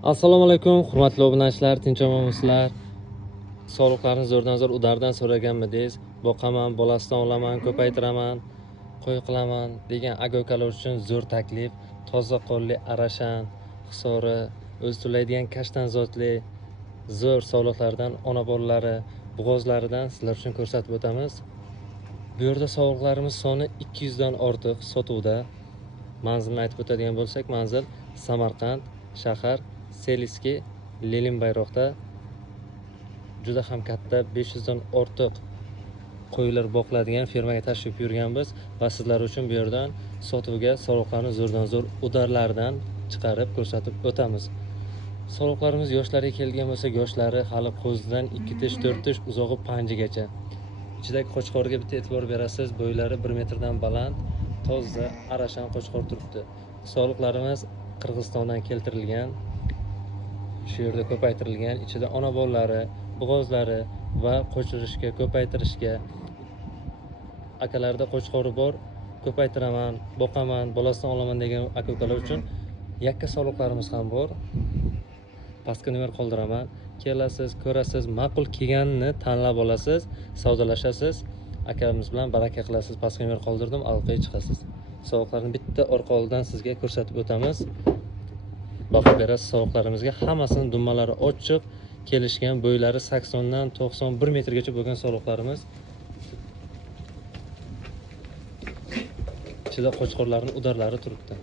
Assalomu alaykum, hurmatli obunachilar, tinch omonmisizlar? Sog'liqlarni zo'rdan zo'r udardan so'raganmidingiz? Boqaman, bolasidan olaman, ko'paytiraman, qo'y qilaman degan aka-ukalar uchun zo'r taklif. Toza qonli arashan, hisori, o'zi to'laydigan kashtan zotli zo'r sog'liqlardan ona bolalari, bo'g'ozlaridan sizlar uchun ko'rsatib o'tamiz. Bu yerda sog'liqlarimiz soni 200 dan ortiq sotuvda. Manzilni aytib o'tadigan bo'lsak, manzil Samarqand shahar, Seliski, Lenin bayroqda. Juda ham katta 500 dan ortiq qo'ylar boqiladigan fermaga tashrif buyurganmiz va sizlar uchun bu yerdan sotuvga sog'liqlarni zo'rdan zo'r udarlardan chiqarib ko'rsatib o'tamiz. Sog'liqlarimiz yoshlarga kelgan bo'lsa, yoshlari hali qo'zidan 2 tish, 4 tish, uzog'i panjigacha. Ichidagi qo'chqorga bitta e'tibor berasiz, bo'ylari 1 metrdan baland, toza arashan qo'chqor turibdi. Sog'liqlarimiz Qirg'izistondan keltirilgan, shu yerda ko'paytirilgan, ichida ona bolalari, bo'g'ozlari va qo'chirishga, ko'paytirishga, akalarda qo'chqori bor, ko'paytiraman, boqaman, bolasidan olaman degan aka-ukalar uchun yakka sog'liqlarimiz ham bor. Pastga nomer qoldiraman. Kelasiz, ko'rasiz, ma'qul kelganini tanlab olasiz, savdolashasiz, akamiz bilan baraka qilasiz. Pastga nomer qoldirdim, aloqaga chiqasiz. Sog'liqlarni bitta orqadan sizga ko'rsatib o'tamiz. Baho berasiz sog'liqlarimizga. Hammasini dummalari ochiq, kelishgan, bo'ylari 80 dan 91 metrgacha bo'lgan sog'liqlarimiz. Ichida qo'chqorlarning udarlari turibdi.